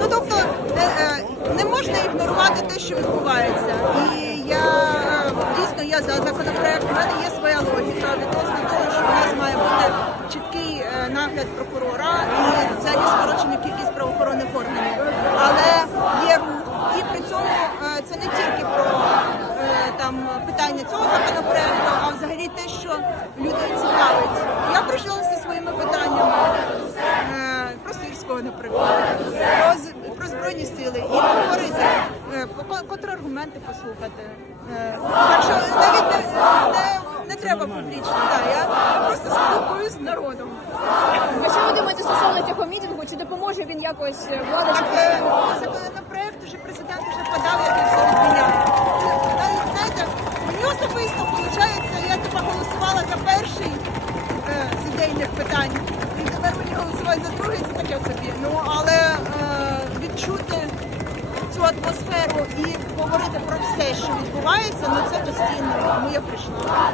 Ну тобто не, е, не можна ігнорувати те, що відбувається. І я е, дійсно я за законопроект. У мене є своя логіка відносно того, що у нас має бути чіткий е, нагляд прокурора і це взагалі скорочена кількість правоохоронних органів. Але є рух, і при цьому е, це не тільки про е, там питання цього законопроекту, а взагалі те, що людей цікавить. Я прийшла зі своїми питаннями. Е, про Сирського, наприклад, про, про збройні сили і поговорити, е, контраргументи послухати. Е, Так що навіть не, не, не треба публічно. Так, я просто спілкуюсь з народом. А що ви думаєте стосовно цього мітингу? Чи допоможе він якось е, влада? Так, е, законопроект вже президент вже подав, як він все відміняє. Знаєте, мені особисто виходить, я типа голосувала за перший е, з ідейних питань, голосувати за другий, це таке собі. Ну але е, відчути цю атмосферу і говорити про все, що відбувається, ну це постійно. Тому я прийшла.